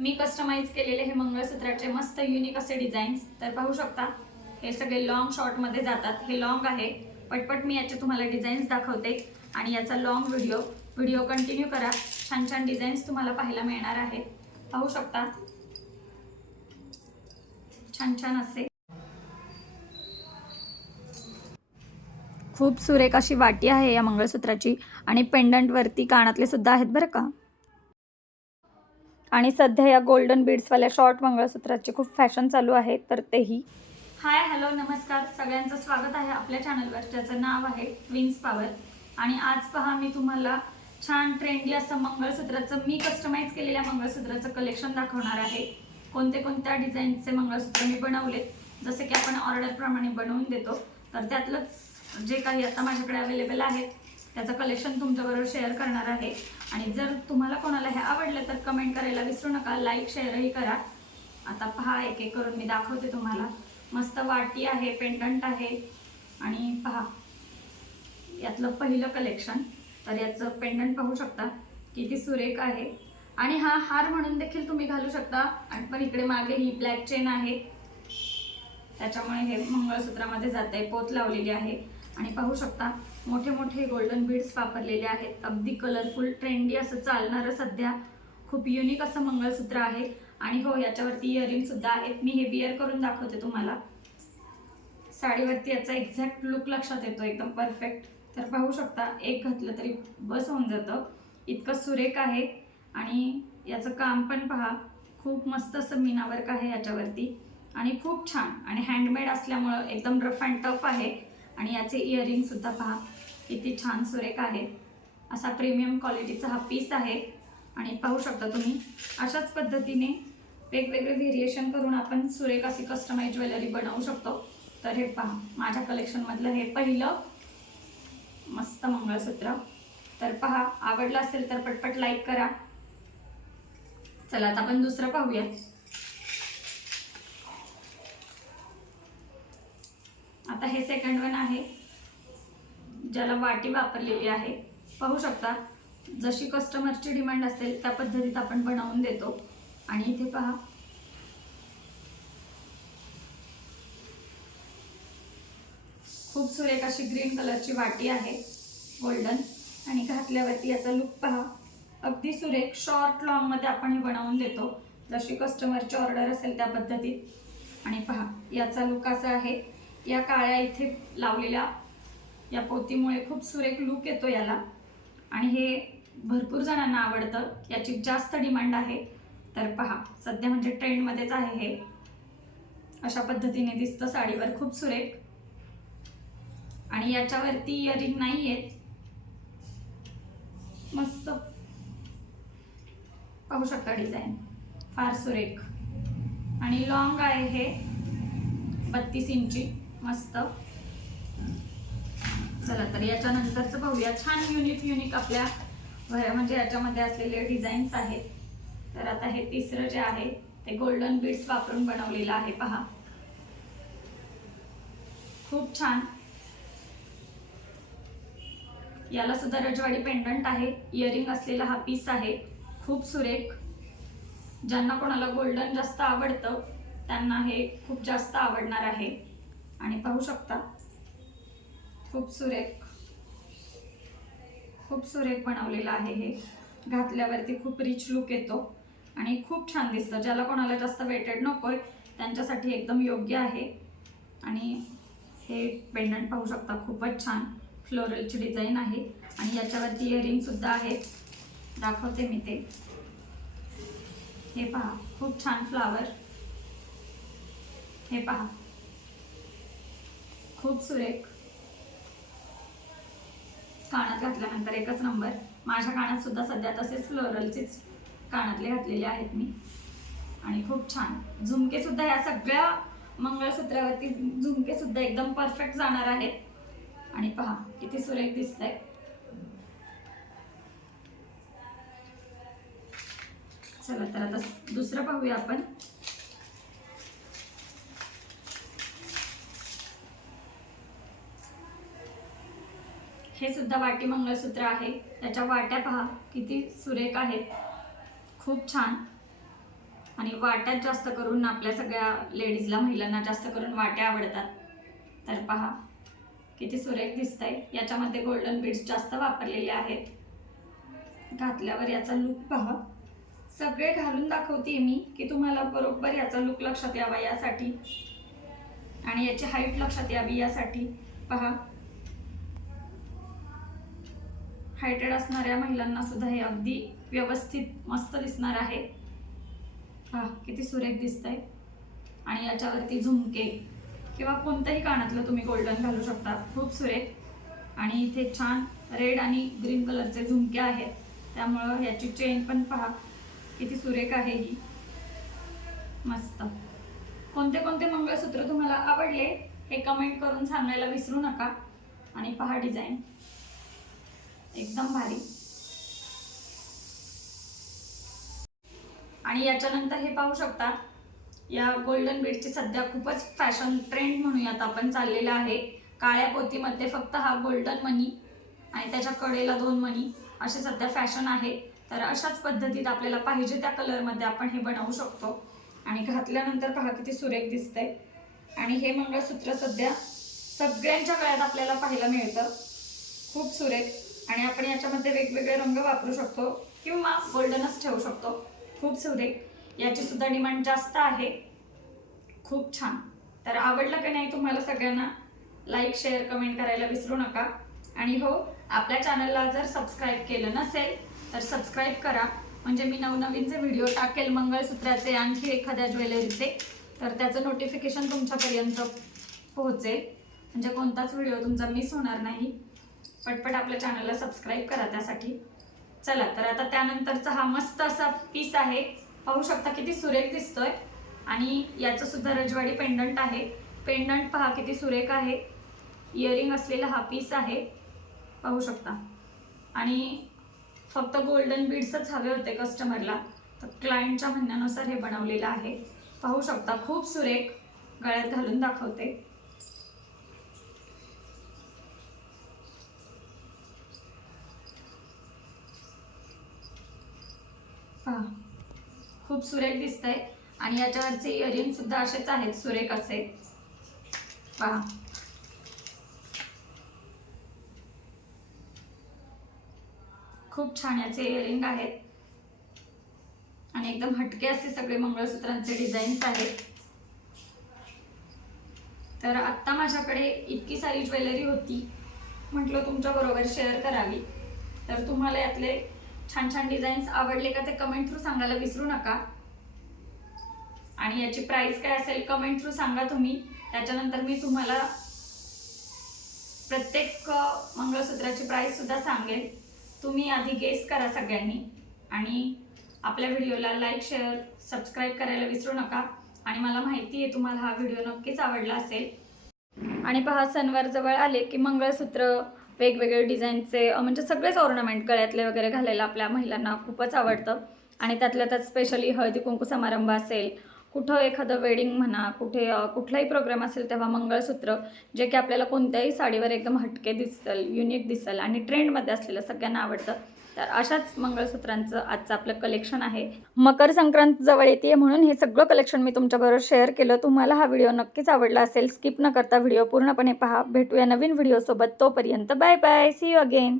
मी customise केलेले हे मंगळसूत्राचे मस्त युनिक असे डिझाईन्स तर पाहू शकता हे सगळे लॉंग शॉर्टमध्ये जातात. हे लॉंग आहे. पटपट मी याचे तुम्हाला डिझाईन्स दाखवते. आणि याचा लॉंग व्हिडिओ व्हिडिओ कंटिन्यू करा. छान छान डिझाईन्स तुम्हाला पाहायला मिळणार आहेत. पाहू शकता. छान छान असे. खूप सुरेख अशी वाटी आहे या मंगळसूत्राची. आणि पेंडंटवरती कानातले सुद्धा आहेत बरं का? आणि सध्या या गोल्डन बीड्सवाल्या शॉर्ट मंगळसूत्राची खूप फॅशन चालू आहे तर तेही. हाय हॅलो नमस्कार. सगळ्यांचं स्वागत आहे आपल्या चॅनलवर ज्याचं नाव आहे ट्विन्स पॉवर आणि आज पहा मी तुम्हाला छान ट्रेंडी असं मंगळसूत्राचं मी कस्टमाइज केलेल्या मंगळसूत्राचं कलेक्शन दाखवणार आहे. कोणते कोणत्या डिझाईनचे मंगळसूत्र मी बनवले जसे की आपण ऑर्डरप्रमाणे बनवून देतो तर त्यातलंच जे काही आता माझ्याकडे अवेलेबल आहेत त्याचं कलेक्शन तुमच्याबरोबर शेअर करणार आहे. आणि जर तुम्हाला कोणाला हे आवडलं तर कमेंट करायला विसरू नका. लाईक शेअरही करा. आता पहा एक एक करून मी दाखवते तुम्हाला. मस्त वाटी आहे पेंडंट आहे. आणि पहा यातलं पहिलं कलेक्शन तर याचं पेंडंट पाहू शकता. किती सुरेख आहे. आणि हा हार म्हणून देखील तुम्ही घालू शकता. आणि पण इकडे मागे ही ब्लॅक चेन आहे. त्याच्यामुळे हे मंगळसूत्रामध्ये जात आहे पोत लावलेली आहे. आणि पाहू शकता मोठे मोठे गोल्डन बीड्स वापरलेले आहेत. अगदी कलरफुल ट्रेंडी असं चालणारं सध्या खूप युनिक असं मंगळसूत्र आहे. आणि हो याच्यावरती इयरिंगसुद्धा आहेत. मी हे विअर करून दाखवते तुम्हाला. साडीवरती याचा एक्झॅक्ट लुक लक्षात येतो एकदम परफेक्ट तर पाहू शकता एक घातलं तरी बस होऊन जातं. इतकं सुरेख आहे. आणि याचं काम पण पहा खूप मस्त असं मीनावर्क आहे याच्यावरती. आणि खूप छान. आणि हँडमेड असल्यामुळं एकदम रफ अँड टफ आहे. आणि याचे इयरिंग सुद्धा पहा. किती छान सुरेख आहे. असा प्रीमियम क्वालिटीचा हा पीस आहे. आणि पाहू शकता तुम्ही अशाच पद्धतीने वेगवेगळे व्हेरिएशन करून आपण सुरेख अशी कस्टमाइज ज्वेलरी बनवू शकतो. तर हे पहा माझ्या कलेक्शनमधलं हे पहिलं मस्त मंगळसूत्र. तर पहा आवडलं असेल तर पटपट लाईक करा. चला आता आपण दुसरं पाहूया. आता हे सेकंड वन आहे. ज्याला वाटी वापरलेली आहे. पाहू शकता जशी कस्टमरची डिमांड असेल त्या पद्धतीत आपण बनवून देतो. आणि इथे पहा. खूप सुरेख अशी ग्रीन कलरची वाटी आहे गोल्डन आणि घातल्यावरती याचा लुक पहा. अगदी सुरेख शॉर्ट लॉंगमध्ये आपण हे बनवून देतो. जशी कस्टमरची ऑर्डर असेल त्या पद्धतीत. आणि पहा याचा लुक असा आहे. या काळ्या इथे लावलेल्या या पोतीमुळे खूप सुरेख लुक येतो याला. आणि हे भरपूर जणांना आवडतं. याची जास्त डिमांड आहे. तर पहा सध्या म्हणजे ट्रेंडमध्येच आहे हे. अशा पद्धतीने दिसतं साडीवर खूप सुरेख. आणि याच्यावरती इयरिंग नाही आहेत मस्त. पाहू शकता डिझाईन फार सुरेख. आणि लॉंग आहे हे. बत्तीस इंची. मस्त. चला तर याच्यानंतरच पाहूया छान युनिक युनिक आपल्या म्हणजे याच्यामध्ये असलेले डिझाईन्स आहेत. तर आता हे तिसरं जे आहे ते गोल्डन बीड्स वापरून बनवलेलं आहे पहा. खूप छान. याला सुद्धा रजवाडी पेंडंट आहे. इयरिंग असलेला हा पीस आहे. खूप सुरेख. ज्यांना कोणाला गोल्डन जास्त आवडतं त्यांना हे खूप जास्त आवडणार आहे. आणि पाहू शकता. खूप सुरेख. खूप सुरेख बनवलेलं आहे हे. घातल्यावरती खूप रिच लुक येतो आणि खूप छान दिसतं. ज्याला कोणाला जास्त वेटेड नकोय त्यांच्यासाठी एकदम योग्य आहे. आणि हे पेंडंट पाहू शकता खूपच छान फ्लोरलची डिझाईन आहे. आणि याच्यावरती इअरिंगसुद्धा आहेत दाखवते मी ते. हे पहा खूप छान फ्लावर हे पहा. खूप सुरेख. कानात घातल्यानंतर एकच नंबर. माझ्या कानात सुद्धा सध्या तसेच फ्लोरलचेच कानातले घातलेले आहेत मी. आणि खूप छान. झुमके सुद्धा या सगळ्या मंगळसूत्रावरती झुमके सुद्धा एकदम परफेक्ट जाणार आहेत. आणि पहा किती सुरेख दिसत आहे चला तर आता दुसरं पाहूया आपण. हे सुद्धा वाटी मंगळसूत्र आहे. त्याच्या वाट्या पहा किती सुरेख आहेत. खूप छान. आणि वाट्यात जास्त करून आपल्या सगळ्या लेडीजला महिलांना जास्त करून वाट्या आवडतात. तर पहा किती सुरेख दिसत आहे याच्यामध्ये गोल्डन बीड्स जास्त वापरलेले आहेत. घातल्यावर याचा लुक पहा. सगळे घालून दाखवते मी की तुम्हाला बरोबर याचा लुक लक्षात यावा यासाठी. आणि याची हाईट लक्षात यावी यासाठी. पहा हायटेड असणाऱ्या महिलांना सुद्धा हे अगदी व्यवस्थित मस्त दिसणार आहे. हा किती सुरेख दिसतंय. आणि याच्यावरती झुमके किंवा कोणत्याही कानातलं तुम्ही गोल्डन घालू शकता. खूप सुरेख. आणि इथे छान रेड आणि ग्रीन कलरचे झुमके आहेत. त्यामुळं याची चेन पण पहा. किती सुरेख आहे ही. मस्त. कोणते कोणते मंगळसूत्र तुम्हाला आवडले हे कमेंट करून सांगायला विसरू नका. आणि पहा डिझाईन एकदम भारी. आणि याच्यानंतर हे पाहू शकता या गोल्डन बीडची सध्या खूपच फॅशन ट्रेंड म्हणूयात आपण चाललेला आहे. काळ्या पोतीमध्ये फक्त हा गोल्डन मनी आणि त्याच्या कडेला दोन मनी असे सध्या फॅशन आहे. तर अशाच पद्धतीत आपल्याला पाहिजे त्या कलरमध्ये आपण हे बनवू शकतो. आणि घातल्यानंतर पहा किती सुरेख दिसतंय. आणि हे मंगळसूत्र सध्या सगळ्यांच्या गळ्यात आपल्याला पाहायला मिळतं. खूप सुरेख. आणि आपण याच्यामध्ये वेगवेगळे रंग वापरू शकतो किंवा गोल्डनच ठेवू शकतो. खूप सुरेख याची सुद्धा डिमांड जास्त आहे. खूप छान. तर आवडलं की नाही तुम्हाला सगळ्यांना? लाईक शेअर कमेंट करायला विसरू नका. आणि हो आपल्या चॅनलला जर सबस्क्राईब केलं नसेल तर सबस्क्राईब करा. म्हणजे मी नवनवीन जे व्हिडिओ टाकेल मंगळसूत्राचे आणखी एखाद्या ज्वेलरीचे तर त्याचं नोटिफिकेशन तुमच्यापर्यंत पोहोचेल. म्हणजे कोणताच व्हिडिओ तुमचा मिस होणार नाही. पटपट आपल्या चॅनलला सबस्क्राईब करा त्यासाठी. चला तर आता त्यानंतरचा हा मस्त असा पीस आहे. पाहू शकता किती सुरेख दिसतोय. आणि याचं सुद्धा रजवाडी पेंडंट आहे. पेंडंट पहा किती सुरेख आहे. इयरिंग असलेला हा पीस आहे. पाहू शकता. आणि फक्त गोल्डन बीड्सच हवे होते कस्टमरला तर क्लायंटच्या म्हणण्यानुसार हे बनवलेलं आहे. पाहू शकता खूप सुरेख. गळ्यात घालून दाखवते पहा खूप सुरेख दिसतंय. आणि याच्यावरचे इयरिंग सुद्धा असेच आहेत सुरेख असे. पहा. खूप छान याचे इयरिंग आहेत. आणि एकदम हटके असे सगळे मंगळसूत्रांचे डिझाईन्स आहेत. तर आत्ता माझ्याकडे इतकी सारी ज्वेलरी होती. म्हटलं तुमच्या बरोबर शेअर करावी. तर तुम्हाला यातले छान छान डिझाईन्स आवडले का ते कमेंट थ्रू सांगायला विसरू नका. आणि याची प्राइस काय असेल कमेंट थ्रू सांगा तुम्ही. त्याच्यानंतर मी तुम्हाला प्रत्येक मंगळसूत्राची प्राइस सुद्धा सांगेल तुम्ही आधी गेस करा सगळ्यांनी. आणि आपल्या व्हिडिओला लाईक शेअर सबस्क्राईब करायला विसरू नका. आणि मला माहिती आहे तुम्हाला हा व्हिडिओ नक्कीच आवडला असेल. आणि पहा सणवार जवळ आले की मंगळसूत्र वेगवेगळे डिझाईनचे म्हणजे सगळेच ऑर्नामेंट गळ्यातले वगैरे घालायला आपल्या महिलांना खूपच आवडतं. आणि त्यातल्या त्यात स्पेशली हळदी कुंकू समारंभ असेल कुठं एखादं वेडिंग म्हणा कुठे कुठलाही प्रोग्राम असेल तेव्हा मंगळसूत्र जे की आपल्याला कोणत्याही साडीवर एकदम हटके दिसल युनिक दिसल आणि ट्रेंडमध्ये असलेलं सगळ्यांना आवडतं तर अशाच मंगळसूत्रांचं आजचं आपलं कलेक्शन आहे. मकर संक्रांत जवळ येते म्हणून हे सगळं कलेक्शन मी तुमच्याबरोबर शेअर केलं. तुम्हाला हा व्हिडिओ नक्कीच आवडला असेल स्किप न करता व्हिडिओ पूर्णपणे पहा. भेटूया नवीन व्हिडिओसोबत तोपर्यंत bye bye see you again